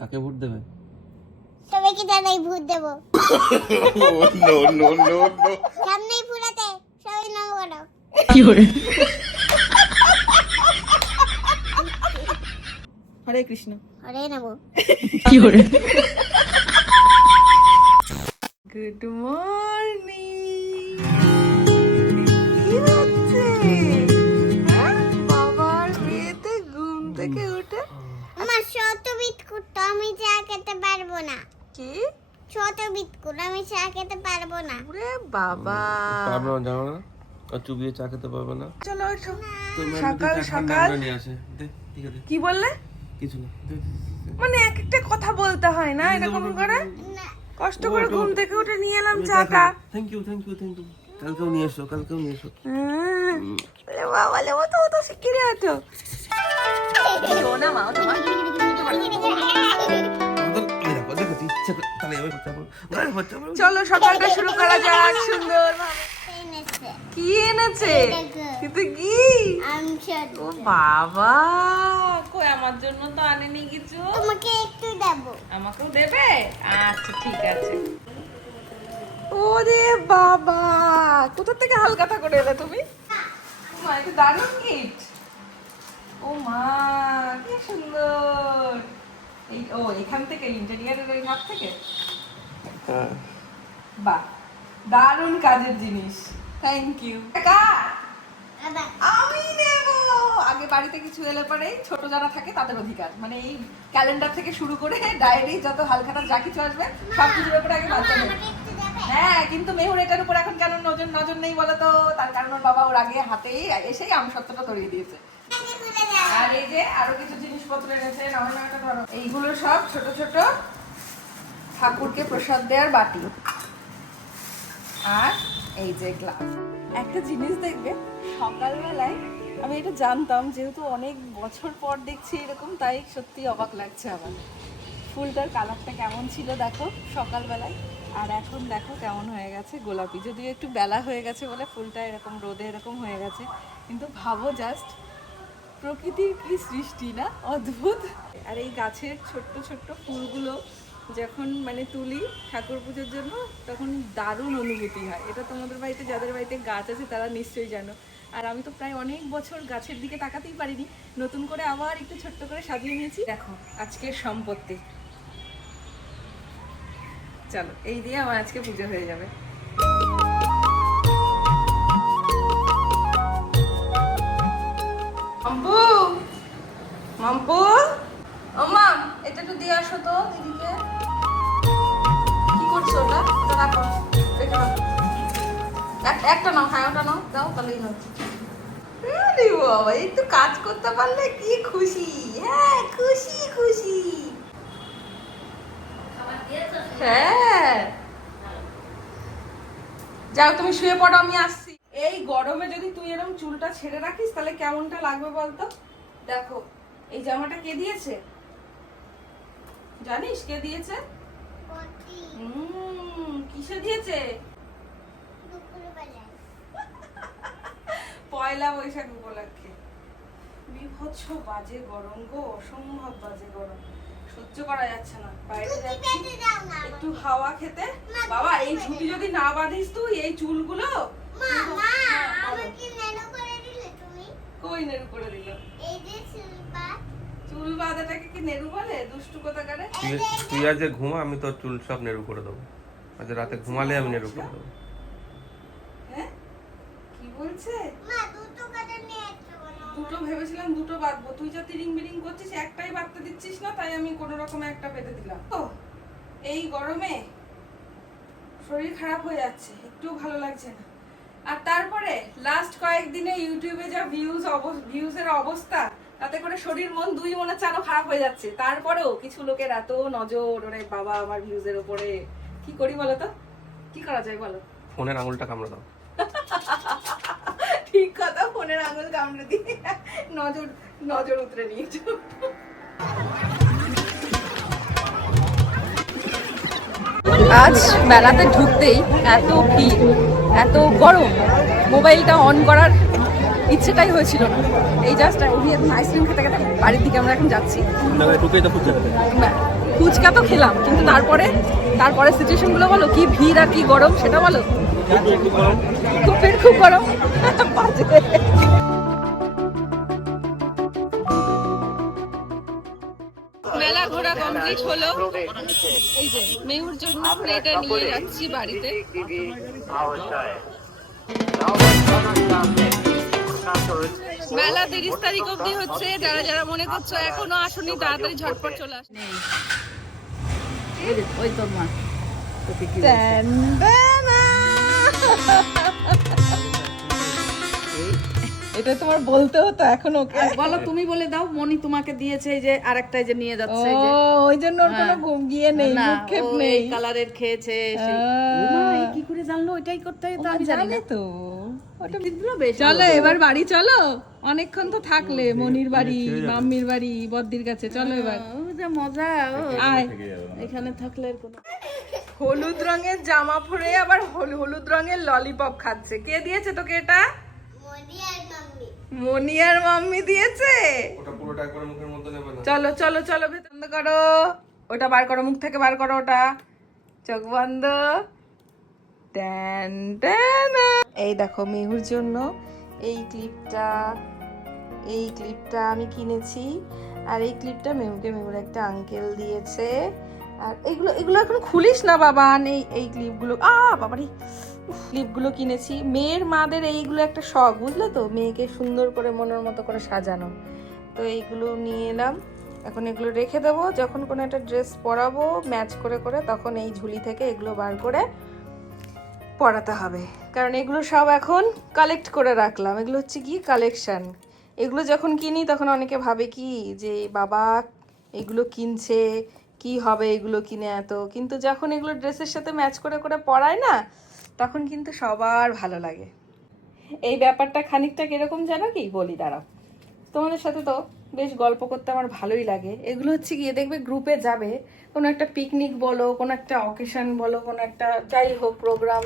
কাকে ভোট দেবে? সবাইকে জানাই ভোট দেবো। No no no no. সামনেই ফুরাতে সবাই নাও বলো। কি করে? হরে কৃষ্ণ। হরে নমো। কি করে? Good morning. কি হচ্ছে? হ্যাঁ? বাবার বিয়েতে ঘুম থেকে উঠে আমার ছোট বিস্কুট তো আমি চা খেতে পারবো না। কি? ছোট বিস্কুট আমি চা খেতে পারবো না। ওরে বাবা। পারবে না, জানো না? আর চুবিয়ে চা খেতে পারবে না। চলো ওঠো। তো সকাল ম্যাম সকাল নিয়ে আসে। দে, ঠিক আছে। কি বললে? কিছু না। দে, দে, দে। মানে এক একটা কথা বলতে হয় না এরকম করে? না কষ্ট করে ঘুম থেকে উঠে নিয়ে এলাম চাটা। Thank you thank you thank you. কালকেও নিয়ে এসো, কালকেও নিয়ে এসো। আরে বাবা লে, ও তো শিগগিরই আছো। না মা, তোমার দেখো দেখো ইচ্ছে করে তাহলে এবার বাচ্চা বলো। গায়ে বাচ্চা বলো। চলো সকালটা শুরু করা যাক সুন্দর। এনেছে কি এনেছে? কিন্তু কি? আমশদ ও বাবা, কই আমার জন্য তো আনেনি কিছু। তোমাকে একটু দেবো। আমাকেও দেবে? আচ্ছা ঠিক আছে। ওরে বাবা, কোথা থেকে হালকাতা করে এলে তুমি? মা, এটা দারুণ গিফট। ও মা, কি সুন্দর। এই ও এখান থেকে ইন্টেরিয়ারের ওই ঘর থেকে? হ্যাঁ। বাহ, দারুণ কাজের জিনিস। Thank you. আবার আমি নেব। আগে বাড়িতে কিছু এলে পরে ছোট যারা থাকে তাদের অধিকার, মানে এই ক্যালেন্ডার থেকে শুরু করে ডায়েরি যত হালখাতা যা কিছু আসবে সব কিছুর উপরে আগে বাচ্চা নেবে। আমাকে একটু দেবে। হ্যাঁ, কিন্তু মেহুর এটার উপর এখন কেন নজর নজর নেই বলো তো? তার কারণ ওর বাবা ওর আগে হাতেই এসেই আমসত্ত্বটা ধরিয়ে দিয়েছে। আর এই যে আরো কিছু জিনিসপত্র এনেছে, নামাটা ধরো। এইগুলো সব ছোট ছোট ঠাকুরকে প্রসাদ দেওয়ার বাটি। আর এই যে গ্লাস। একটা জিনিস দেখবে, সকালবেলায় আমি এটা জানতাম, যেহেতু অনেক বছর পর দেখছি এরকম, তাই সত্যি অবাক লাগছে আমার। ফুলটার কালারটা কেমন ছিল দেখো সকালবেলায়, আর এখন দেখো কেমন হয়ে গেছে গোলাপি। যদিও একটু বেলা হয়ে গেছে বলে ফুলটা এরকম রোদে এরকম হয়ে গেছে, কিন্তু ভাবো জাস্ট প্রকৃতির কি সৃষ্টি না, অদ্ভুত। আর এই গাছের ছোট্ট ছোট্ট ফুলগুলো যখন মানে তুলি ঠাকুর পুজোর জন্য, তখন দারুণ অনুভূতি হয়। এটা তোমাদের বাড়িতে যাদের বাড়িতে গাছ আছে তারা নিশ্চয়ই জানো। আর আমি তো প্রায় অনেক বছর গাছের দিকে তাকাতেই পারিনি, নতুন করে আবার একটু ছোট্ট করে সাজিয়ে নিয়েছি। দেখো আজকের সম্পত্তি। চলো এই দিয়ে আমার আজকে পুজো হয়ে যাবে। মাম্পু, মাম্পু, ও মাম, এটা একটু দিয়ে আসো তো দিদিকে। কি করছো ওটা? ওটা রাখো, রেখে দাও। একটা নাও, হ্যাঁ ওটা নাও, দাও তাহলেই হচ্ছে। আরে বাবা, একটু কাজ করতে পারলে কি খুশি। হ্যাঁ খুশি খুশি। হ্যাঁ, যাও তুমি শুয়ে পড়ো, আমি আসছি। এই গরমে যদি তুই এরকম চুলটা ছেড়ে রাখিস তাহলে কেমনটা লাগবে বলতো? দেখো এই জামাটা কে দিয়েছে জানিস? কে দিয়েছে? পটি কিসে দিয়েছে? দুপুরবেলায় পয়লা বৈশাখ উপলক্ষে। বিভৎস বাজে গরম গো, অসম্ভব বাজে গরম, সহ্য করা যাচ্ছে না। বাইরে যাচ্ছি পেতে দাও না একটু হাওয়া খেতে। বাবা এই ঝুঁটি যদি না বাঁধিস তুই এই চুলগুলো। মা মা হ্যাঁ, বলো। আমাকে নেনো করে দিলে তুমি। কই নেড়ু করে দিল? এই যে সিলবা চুল বাঁধাটাকে কি নেড়ু বলে? দুষ্টু কোথাকারে। তুই আজ যে ঘুমা, আমি তোর চুল সব নেড়ু করে দেবো। আজ রাতে ঘুমালে আমি নেড়ু করে দেবো। হ্যাঁ কি বলছে? মা দুটো কাটা নিয়ে আসছো বলো। দুটো ভেবেছিলাম দুটো বাঁধবো, তুই যা তিরিং বিরিং করছিস একটাই বাঁধতে দিচ্ছিস না, তাই আমি কোনো রকমে একটা বেঁধে দিলাম। তো এই গরমে শরীর খারাপ হয়ে যাচ্ছে, একটু ভালো লাগছে না। আর তারপরে লাস্ট কয়েকদিনে ইউটিউবে যা ভিউজের অবস্থা, তাতে করে শরীর মন দুই মনে চানো খারাপ হয়ে যাচ্ছে। তারপরেও কিছু লোকের এত নজর, ওরে বাবা আমার ভিউজের উপরে। কি করি বলো তো? কি করা যায় বলো? ফোনের আঙুলটা কামড়ে দাও। ঠিক কথা, ফোনের আঙুল কামড়ে দিয়ে নজর নজর উতরে নিয়েছো। আজ বেলাতে ঢুকতেই এত ভিড়, এত গরম, মোবাইলটা অন করার ইচ্ছেটাই হয়েছিল না। এই জাস্ট আইসক্রিম খেতে খেতে বাড়ির দিকে আমরা এখন যাচ্ছি। ঢুকেই তো ফুচকা খেতে। না, ফুচকা তো খেলাম, কিন্তু তারপরে সিচুয়েশন গুলো বলো, কি ভিড় আর কি গরম সেটা বলো। খুব গরম। বাজে। মেলা ঘোরা কমপ্লিট হলো। এই যে মেহুর জন্য এটা নিয়ে যাচ্ছি বাড়িতে। মেলা 30 তারিখ অবধি হচ্ছে। যারা যারা মনে করছো এখনো আসুনি, তাড়াতাড়ি ঝটপট চলে আস। ওই তোর মা এটা তোমার বলতে হতো এখন ওকে। বলো, তুমি বলে দাও। মনি তোমাকে দিয়েছে এই যে আরেকটা যে নিয়ে যাচ্ছে এই যে। ওই জন্য ওর কোনো গিয়ে নেই, না, ভ্রুক্ষেপ ও নেই। এই কালারের খেয়েছে সেই। ও মা, এই কি করে জানলো ওইটাই করতে হয়? তো আমি জানি না তো ওটা জিনিসগুলো বেশ চলো এবার বাড়ি চলো, অনেকক্ষণ তো থাকলে মনির বাড়ি, মাম্মির বাড়ি, বদ্দির কাছে। চলো এবার ও যা মজা। ও আয়। এখানে থাকলে আর কোনো হলুদ রঙের জামা পরে আবার হলুদ রঙের ললিপপ খাচ্ছে। কে দিয়েছে তোকে এটা? মনি আর মাম্মি। মনি আর মাম্মি দিয়েছে। ওটা পুরোটা একবার মুখের মধ্যে নেবে না। চলো চলো চলো, ভেতর বন্ধ করো। ওটা বার করো, মুখ থেকে বার করো ওটা। চোখ বন্ধ। Tan tan. এই দেখো মেহুর জন্য এই ক্লিপটা আমি কিনেছি। আর এই ক্লিপটা মেহুর একটা আঙ্কেল দিয়েছে। আর এগুলো এখন খুলিস না বাবা। এই ক্লিপগুলো বাবারে, ক্লিপগুলো কিনেছি। মেয়ের মাদের এইগুলো একটা শখ, বুঝলে তো, মেয়েকে সুন্দর করে মনের মতো করে সাজানো। তো এইগুলো নিয়ে এলাম। এখন এগুলো রেখে দেবো, যখন কোনো একটা ড্রেস পরাবো ম্যাচ করে করে, তখন এই ঝুলি থেকে এগুলো বার করে পরাতে হবে। কারণ এগুলো সব এখন কালেক্ট করে রাখলাম। এগুলো হচ্ছে কি কালেকশন। এগুলো যখন কিনি তখন অনেকে ভাবে কি যে বাবা এগুলো কিনছে, কি হবে এগুলো কিনে এত, কিন্তু যখন এগুলো ড্রেসের সাথে ম্যাচ করে করে পরায় না, তখন কিন্তু সবার ভালো লাগে। এই ব্যাপারটা খানিকটা কিরকম জানো কি বলি, দাঁড়াও। তোমাদের সাথে তো বেশ গল্প করতে আমার ভালোই লাগে। এগুলো হচ্ছে গিয়ে দেখবে গ্রুপে যাবে, কোনো একটা পিকনিক বলো, কোনো একটা অকেশন বলো, কোনো একটা যাই হোক প্রোগ্রাম,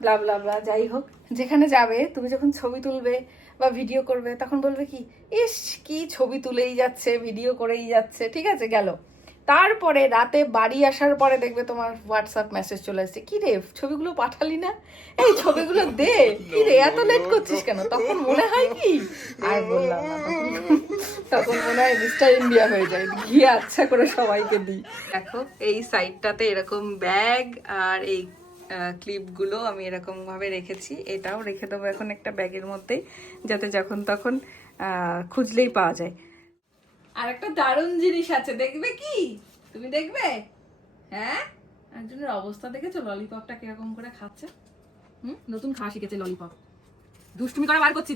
ব্লা ব্লা ব্লা, যাই হোক, যেখানে যাবে তুমি যখন ছবি তুলবে বা ভিডিও করবে, তখন বলবে কি, ইস কি ছবি তুলেই যাচ্ছে, ভিডিও করেই যাচ্ছে, ঠিক আছে গেল। তারপরে রাতে বাড়ি আসার পরে দেখবে তোমার হোয়াটসঅ্যাপ মেসেজ চলে আসছে, কি রে ছবিগুলো পাঠালি না, এই ছবিগুলো দে, কি রে এত লেট করছিস কেন। তখন মনে হয় কি, আর বললাম না, তখন মনে হয় মিস্টার ইন্ডিয়া হয়ে যায়, গিয়ে আচ্ছা করে সবাইকে দিই। দেখো এই সাইডটাতে এরকম ব্যাগ আর এই ক্লিপগুলো আমি এরকম ভাবে রেখেছি। এটাও রেখে দেবো এখন একটা ব্যাগের মধ্যেই, যাতে যখন তখন খুঁজলেই পাওয়া যায়। আর একটা দারুণ জিনিস আছে, দেখবে কি? তুমি দেখবে? হ্যাঁ, একজনের অবস্থা দেখেছো, ললিপপটা কিরকম করে খাচ্ছে। নতুন খাওয়া শিখেছে ললিপপ। দুষ্টুমি করে বার করছি।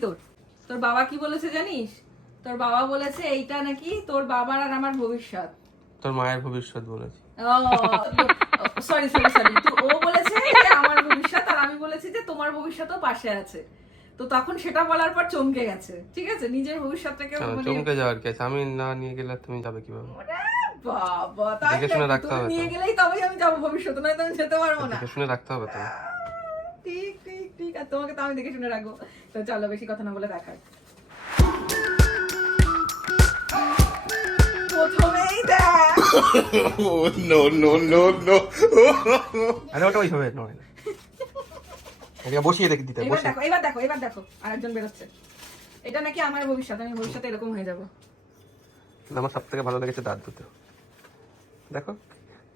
তোর বাবা কি বলেছে জানিস? তোর বাবা বলেছে এইটা নাকি তোর বাবার আর আমার ভবিষ্যৎ। তোর মায়ের ভবিষ্যৎ বলেছি। সরি তো ও বলেছে যে আমার ভবিষ্যৎ, আর আমি বলেছি যে তোমার ভবিষ্যৎও পাশে আছে। তো তখন সেটা বলার পর চমকে গেছে, ঠিক আছে, নিজের ভবিষ্যৎটাকে চমকে যাওয়ার কি আছে? আমি না নিয়ে গেলে তুমি যাবে কিভাবে? বাবা, তাই দেখে শুনে রাখতে হবে, নিয়ে গেলেই তবেই আমি যাবো ভবিষ্যৎ, নয় তো আমি যেতে পারবো না। দেখে শুনে রাখতে হবে তো। ঠিক আর তোমাকে তো আমি দেখে শুনে রাখবো। তো চলো বেশি কথা না বলে দেখাই। প্রথমেই দেখ। নো। আরে ওটা ওইভাবে নয়, এটা বসিয়ে রেখে দিতে। এবার দেখো আরেকজন বেরোচ্ছে। এটা নাকি আমার ভবিষ্যৎ, আমি ভবিষ্যতে এরকম হয়ে যাবো। আমার সব থেকে ভালো লেগেছে দাঁত দুটো। দেখো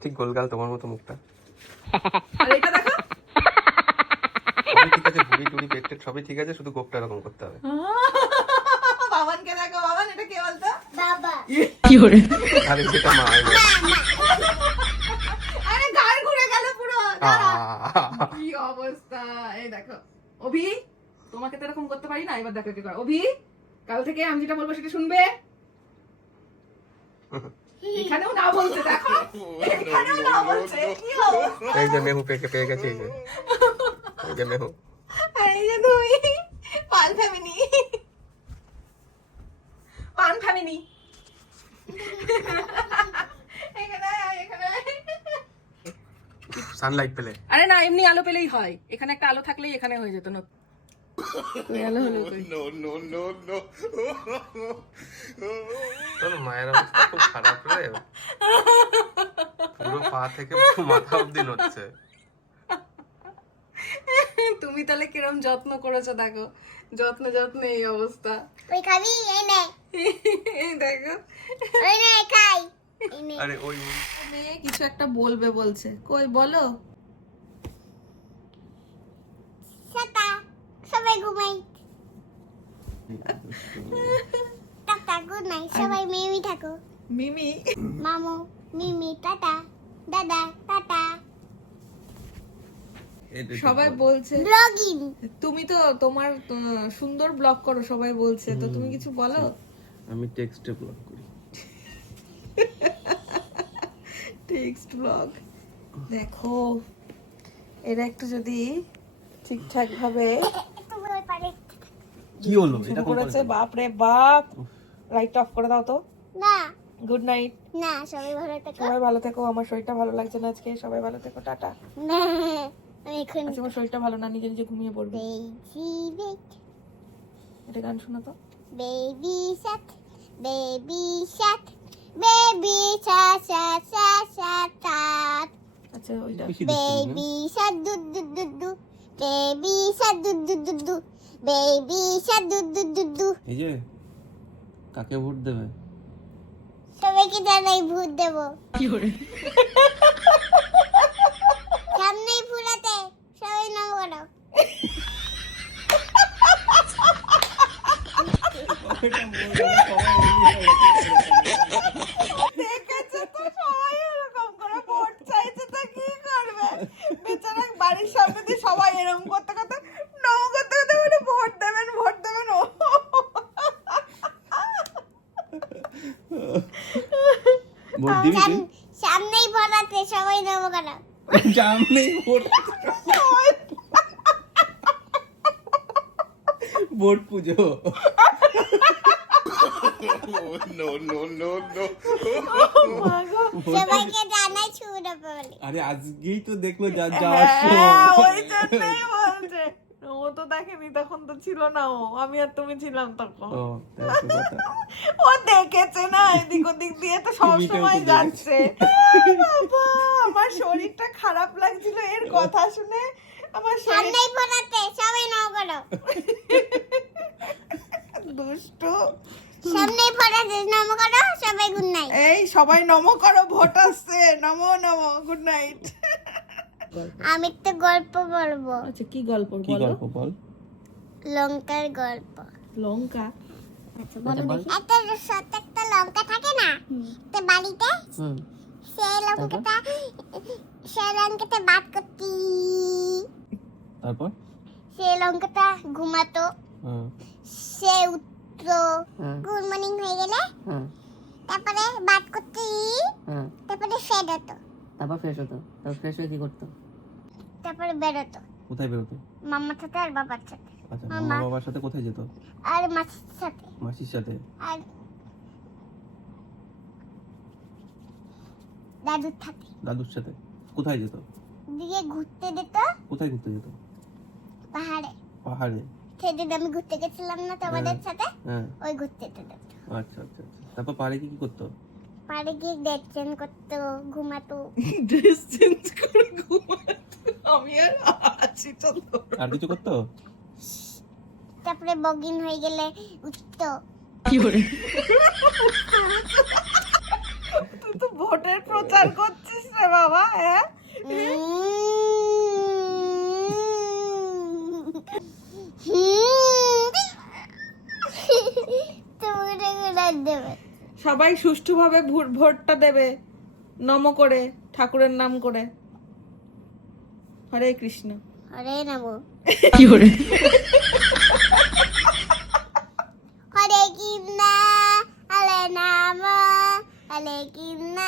ঠিক গোলগাল তোমার মতো মুখটা। আর এটা দেখো, সবই ঠিক আছে, ভুড়ি টুড়ি পেট টেট সবই ঠিক আছে, শুধু গোপটা এরকম করতে হবে। বাবানকে দেখো। বাবান, এটা কে বলতো? বাবা। আরে সেটা মা। আরে গাল ঘুরে গেল পুরো। কি অবস্থা, এই দেখো। অভি, তোমাকে তো এরকম করতে পারি না, এবার দেখো কি করে। অভি, কাল থেকে আমি যেটা বলবো সেটা শুনবে। এখানেও না বলছে, দেখো এখানেও না বলছে। কি অবস্থা। এই যে মেহু পেয়ে গেছে, এই যে মেহু। এই যে তুমি পান ফ্যামিলি। সানলাইট পেলে। আরে না, এমনি আলো পেলেই হয়। এখানে একটা আলো থাকলেই এখানে হয়ে যেত না। আলো হলো তোর মায়ের অবস্থা খুব খারাপ রে, পুরো পা থেকে মাথা অব্দি নড়ছে। তুমি তাহলে কিরম যত্ন করেছো দেখো, যত্নে যত্নে এই অবস্থা। ওই খাবি? এই নে, এই দেখো ওই নে খাই, এই নে। আরে ওই মেয়ে কিছু একটা বলবে বলছে, কই বলো। টাটা, সবাই ঘুমাই। টাটা, গুড নাইট, সবাই মিমি থাকো। মিমি মামু, মিমি, টাটা, দাদা, টাটা। সবাই বলছে ব্লগিং। তুমি তো তোমার সুন্দর ব্লগ করো সবাই বলছে, তো তুমি কিছু বলো। আমি টেক্সটে ব্লগ করি। টেক্সট ব্লগ দেখো, এরা একটু যদি ঠিকঠাক ভাবে তুমি ওই পারে। কি হলো শুরু করেছে, বাপ রে বাপ। লাইট অফ করে দাও তো। না, গুড নাইট, না, সবাই ভালো থাকো। সবাই ভালো থেকো। আমার শরীরটা ভালো লাগছে না আজকে, সবাই ভালো থেকো, টাটা। না, আমি এখন আজকে আমার শরীরটা ভালো না, নিজে নিজে ঘুমিয়ে পড়বি। বেবি, এটা গান শোনা তো। বেবি শাক, বেবি শাক, বেবি শাক, শাক, শাক, শাক, শাক। আচ্ছা ওইটা বেবি শাক, দু দু দু দু, বেবি শাক, দু দু দু দু, বেবি শাক, দু দু দু দু। এই যে কাকে ভোট দেবে? সবাইকে জানাই ভূত দেব। কি করে? সামনেই ফুরাতে, সবাই নাও বলো। দেখেছে তো সবাই এরকম করে ভোট চাইছে, তো কি করবে বেচারা। বাড়ির সামনে দিয়ে সবাই এরকম করতে করতে নৌ করতে করতে বলে ভোট দেবেন, ভোট দেবেন। ও ভোট দিবি তুই? সামনেই ফুরাতে, সবাই নাও বলো। সামনেই ভোট, ভোট পুজো। সবাইকে জানাই শুভ বলে। আরে আজকেই তো দেখলো যা যাওয়ার হ্যাঁ, ওই সময়। জন্যই বলছে। ও তো দেখেনি, তখন তো ছিল না ও, আমি আর তুমি ছিলাম তখন। ও, তাই তো কথা। ও দেখেছে না, এদিক ওদিক দিয়ে তো সবসময় টিভিতেও তো যাচ্ছে। বাবা, আমার শরীরটা খারাপ লাগছিল এর কথা শুনে। আমার শরীর সামনেই ফুরাতে, সবাই নাও বলো। দুষ্টু। সামনেই ফুরাতে, নমো করো, সবাই গুড নাইট। এই সবাই নমো করো, ভোট আসছে, নমো নমো, গুড নাইট। আমি একটা গল্প বলবো, আচ্ছা কি গল্প কি গল্প বল? লঙ্কার গল্প। লঙ্কা? একটা সত্য একটা লঙ্কা থাকে না, তো বাড়িতে সেই লঙ্কাটা বাদ করতি। তারপর সেই লঙ্কাটা ঘুমাতো, সে উঠতো, গুড মর্নিং হয়ে গেলে তারপরে বাদ করতি, তারপরে ফেড হতো, তারপর ফ্রেশ হতো, তারপর ফ্রেশ হয়ে কি করতো? তারপরে বেরোতো কোথায় বেরোতো? মামার সাথে আর বাবার সাথে, আচ্ছা, মামা। মামা বাবার সাথে কোথায় যেত? আর মাসির সাথে, মাসির সাথে? আর দাদুর সাথে। দাদুর সাথে কোথায় যেত? দিয়ে ঘুরতে যেত কোথায় ঘুরতে যেত? পাহাড়ে। পাহাড়ে? সেদিন আমি ঘুরতে গেছিলাম না তোমাদের সাথে, হ্যাঁ, ওই ঘুরতে যেত। আচ্ছা আচ্ছা আচ্ছা। তারপর পাহাড়ে কি কি করতো? পাহাড়ে গিয়ে ডেট চেঞ্জ করতো, ঘুমাতো। ড্রেস চেঞ্জ করে ঘুমাতো। আমি আর আছি তো। আর কিছু করতো? তারপরে বগিন হয়ে গেলে উঠতো। কি করে? তুই তো ভোটের প্রচার করছিস রে বাবা। হ্যাঁ, সবাই সুষ্ঠুভাবে ভোটটা দেবে, নম করে, ঠাকুরের নাম করে। হরে কৃষ্ণ। হরে নম। কি করে? হরে কৃষ্ণ হরে নাম, হরে কৃষ্ণ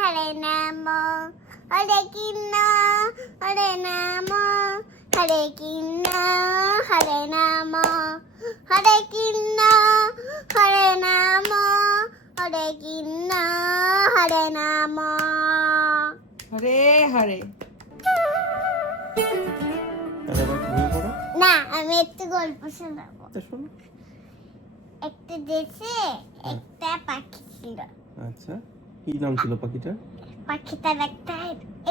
হরে নাম, হরে কৃষ্ণ হরে নাম, হরে কৃষ্ণ হরে নাম, হরে কৃষ্ণ হরে নাম, হরে কৃষ্ণ হরে নাম। হরে হরে। তাহলে আবার ঘুমিয়ে পড়ো। না, আমি একটু গল্প শোনাবো। তা শোনো। একটা দেশে একটা পাখি ছিল। আচ্ছা, কি নাম ছিল পাখিটার? পাখিটার একটা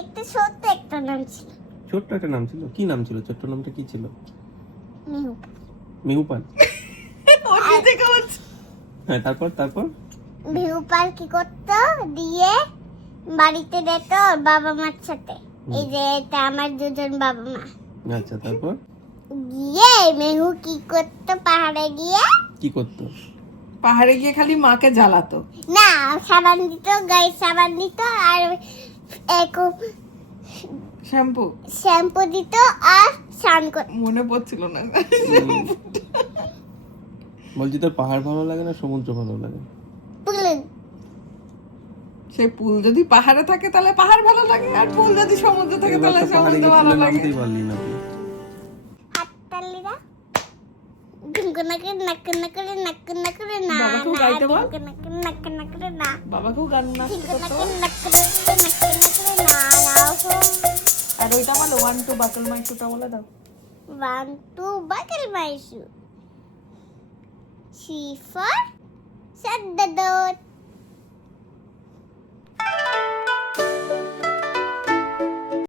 একটা ছোট্ট একটা নাম ছিল ছোট্ট একটা নাম ছিল, কি নাম ছিল? ছোট্ট নামটা কি ছিল? মিহু। মেহুপাল। ওর নিজেকে বলছে। হ্যাঁ, তারপর তারপর মিহুপাল কি করতো দিয়ে বাড়িতে যেত ওর বাবা মার সাথে। এই যে এটা আমার দুজন বাবা মা। আচ্ছা, তারপর গিয়ে মেহু কি করতো পাহাড়ে গিয়ে? কি করতো? পাহাড়ে গিয়ে খালি মাকে জ্বালাতো। না, সাবান দিত, গায়ে সাবান দিত আর এরকম শ্যাম্পু শ্যাম্পু দিত আর স্নান করতো। মনে পড়ছিল না। বলছি তোর পাহাড় ভালো লাগে না সমুদ্র ভালো লাগে? পুলেন সে পুল যদি পাহাড়ে থাকে তাহলে পাহাড় ভালো লাগে, আর পুল যদি সমুদ্র থাকে এবার তাহলে তো পাহাড়ে সমুদ্র গিয়ে ভালো পুলের লাগে। নামতেই পারলি না তুই। হাততালিরা গুনগুনা করে নাকুনা করে নাকুনা করে না বাবাকেও না গাইতে বল। গুনগুনা করে নাকুনা করে না বাবাকেও গান নাচতে গুনগুনা করতে করে বল। নাকুনা করে না না। আর ওইটা বলো 1 2 বাকল মাই শুটা বলে দাও। 1 2 buckle my shoe. C for shut the door.